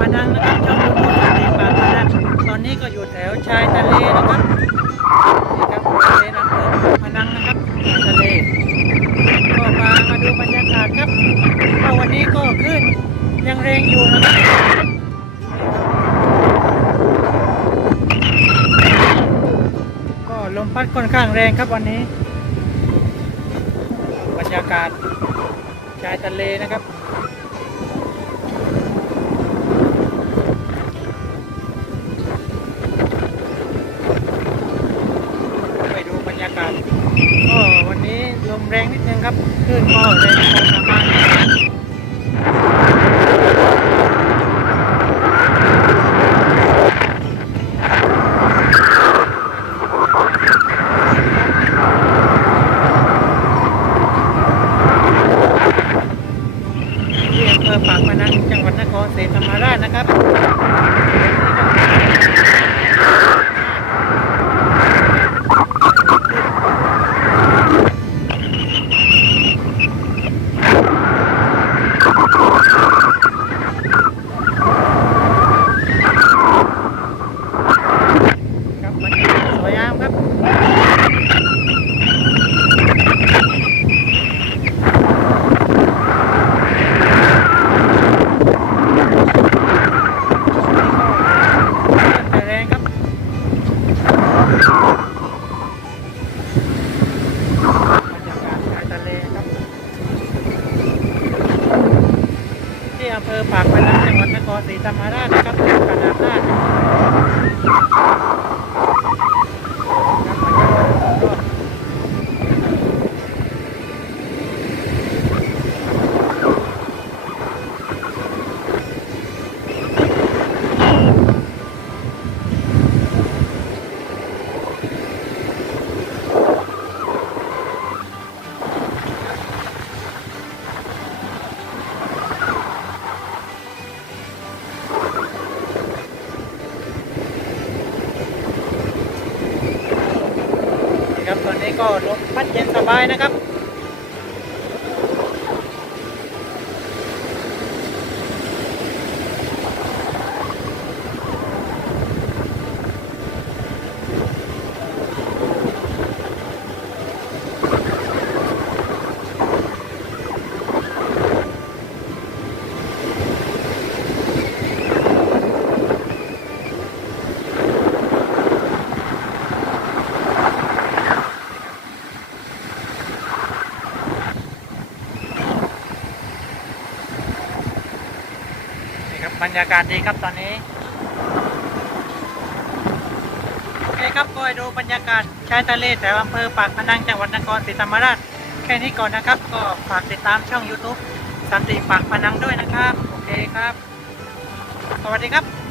พนังนะครับช่องยูทูบสันติปากพนังตอนนี้ก็อยู่แถวชายทะเลนะครับนี่ครับทะเลอำเภอปากพนังนะครับชายทะเลก็มามาดูบรรยากาศครับก็วันนี้ก็ขึ้นยังแรงอยู่นะครับก็ลมพัดค่อนข้างแรงครับวันนี้ บรรยากาศชายทะเลนะครับ มแรงนิดนึงครับคลื่นก็แรงพอประมาณ อำเภอปากพนังจังหวัดนครศรีธรรมราชนะครับจังหวัดนาร ก็ลมพัดเย็นสบายนะครับ นี่ครับบรรยากาศดีครับตอนนี้โอเคครับก็ดูบรรยากาศชายทะเลแถวอำเภอปากพนังจังหวัดนครศรีธรรมราชแค่นี้ก่อนนะครับ ก็ฝากติดตามช่อง YouTube สันติปากพนังด้วยนะครับ โอเคครับ สวัสดีครับ